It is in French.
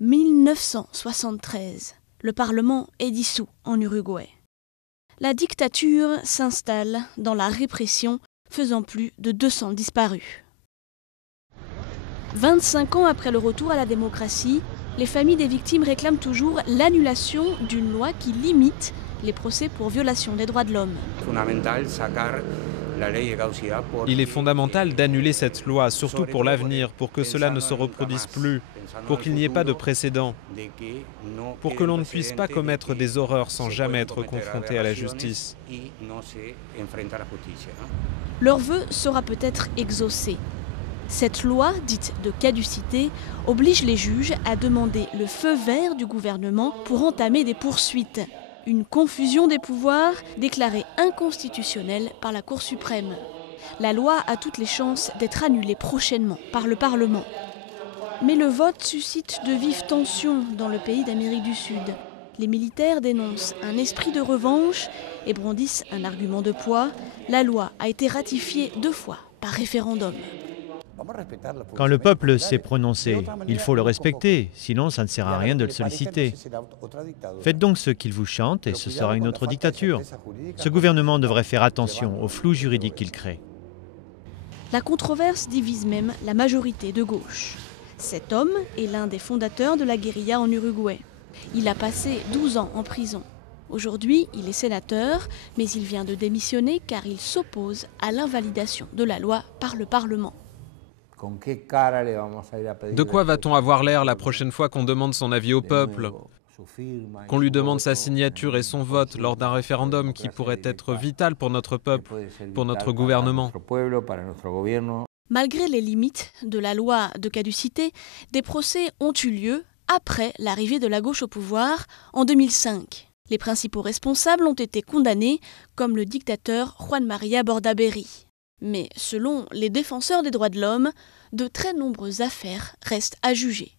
1973. Le Parlement est dissous en Uruguay. La dictature s'installe dans la répression, faisant plus de 200 disparus. 25 ans après le retour à la démocratie, les familles des victimes réclament toujours l'annulation d'une loi qui limite les procès pour violation des droits de l'homme. Il est fondamental d'annuler cette loi, surtout pour l'avenir, pour que cela ne se reproduise plus, pour qu'il n'y ait pas de précédent, pour que l'on ne puisse pas commettre des horreurs sans jamais être confronté à la justice. Leur vœu sera peut-être exaucé. Cette loi, dite de caducité, oblige les juges à demander le feu vert du gouvernement pour entamer des poursuites. Une confusion des pouvoirs déclarée inconstitutionnelle par la Cour suprême. La loi a toutes les chances d'être annulée prochainement par le Parlement. Mais le vote suscite de vives tensions dans le pays d'Amérique du Sud. Les militaires dénoncent un esprit de revanche et brandissent un argument de poids. La loi a été ratifiée 2 fois par référendum. Quand le peuple s'est prononcé, il faut le respecter, sinon ça ne sert à rien de le solliciter. Faites donc ce qu'il vous chante et ce sera une autre dictature. Ce gouvernement devrait faire attention au flou juridique qu'il crée. La controverse divise même la majorité de gauche. Cet homme est l'un des fondateurs de la guérilla en Uruguay. Il a passé 12 ans en prison. Aujourd'hui, il est sénateur, mais il vient de démissionner car il s'oppose à l'invalidation de la loi par le Parlement. De quoi va-t-on avoir l'air la prochaine fois qu'on demande son avis au peuple, qu'on lui demande sa signature et son vote lors d'un référendum qui pourrait être vital pour notre peuple, pour notre gouvernement? Malgré les limites de la loi de caducité, des procès ont eu lieu après l'arrivée de la gauche au pouvoir en 2005. Les principaux responsables ont été condamnés, comme le dictateur Juan María Bordaberry. Mais selon les défenseurs des droits de l'homme, de très nombreuses affaires restent à juger.